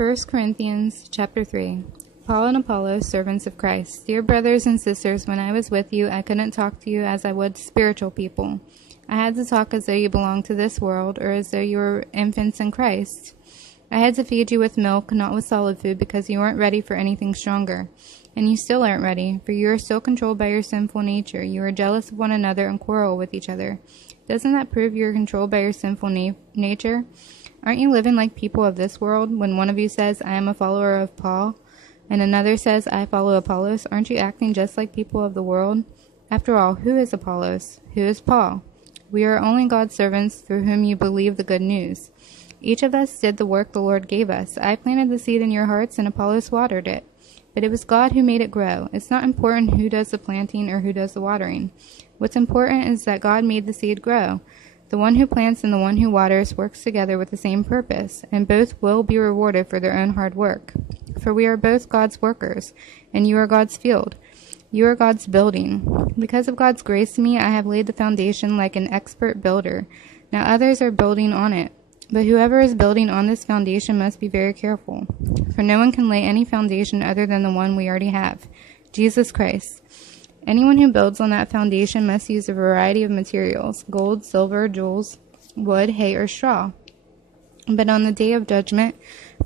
1Corinthians chapter 3. Paul and Apollos, servants of Christ. Dear brothers and sisters, when I was with you, I couldn't talk to you as I would spiritual people. I had to talk as though you belonged to this world, or as though you were infants in Christ. I had to feed you with milk, not with solid food, because you weren't ready for anything stronger. And you still aren't ready, for you are still controlled by your sinful nature. You are jealous of one another and quarrel with each other. Doesn't that prove you are controlled by your sinful nature? Aren't you living like people of this world? When one of you says, I am a follower of Paul, and another says, I follow Apollos, aren't you acting just like people of the world? After all, who is Apollos? Who is Paul? We are only God's servants through whom you believe the good news. Each of us did the work the Lord gave us. I planted the seed in your hearts, and Apollos watered it. But it was God who made it grow. It's not important who does the planting or who does the watering. What's important is that God made the seed grow. The one who plants and the one who waters works together with the same purpose, and both will be rewarded for their own hard work. For we are both God's workers, and you are God's field. You are God's building. Because of God's grace to me, I have laid the foundation like an expert builder. Now others are building on it. But whoever is building on this foundation must be very careful. For no one can lay any foundation other than the one we already have, Jesus Christ. Anyone who builds on that foundation must use a variety of materials, gold, silver, jewels, wood, hay, or straw. But on the day of judgment,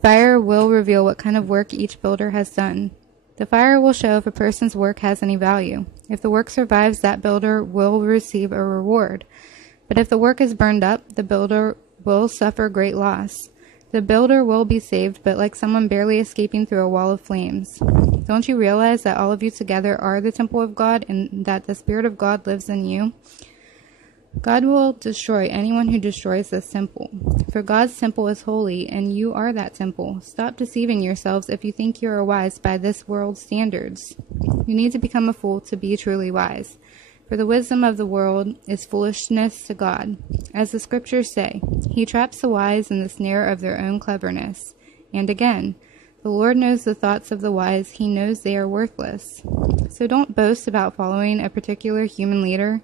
fire will reveal what kind of work each builder has done. The fire will show if a person's work has any value. If the work survives, that builder will receive a reward. But if the work is burned up, the builder will suffer great loss. The builder will be saved, but like someone barely escaping through a wall of flames. Don't you realize that all of you together are the temple of God, and that the Spirit of God lives in you? God will destroy anyone who destroys this temple. For God's temple is holy, and you are that temple. Stop deceiving yourselves if you think you are wise by this world's standards. You need to become a fool to be truly wise. For the wisdom of the world is foolishness to God. As the scriptures say, He traps the wise in the snare of their own cleverness. And again, the Lord knows the thoughts of the wise. He knows they are worthless. So don't boast about following a particular human leader,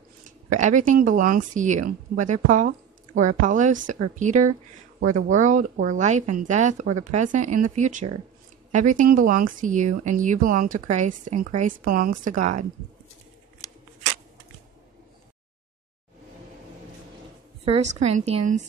for everything belongs to you, whether Paul, or Apollos, or Peter, or the world, or life and death, or the present and the future. Everything belongs to you, and you belong to Christ, and Christ belongs to God. 1 Corinthians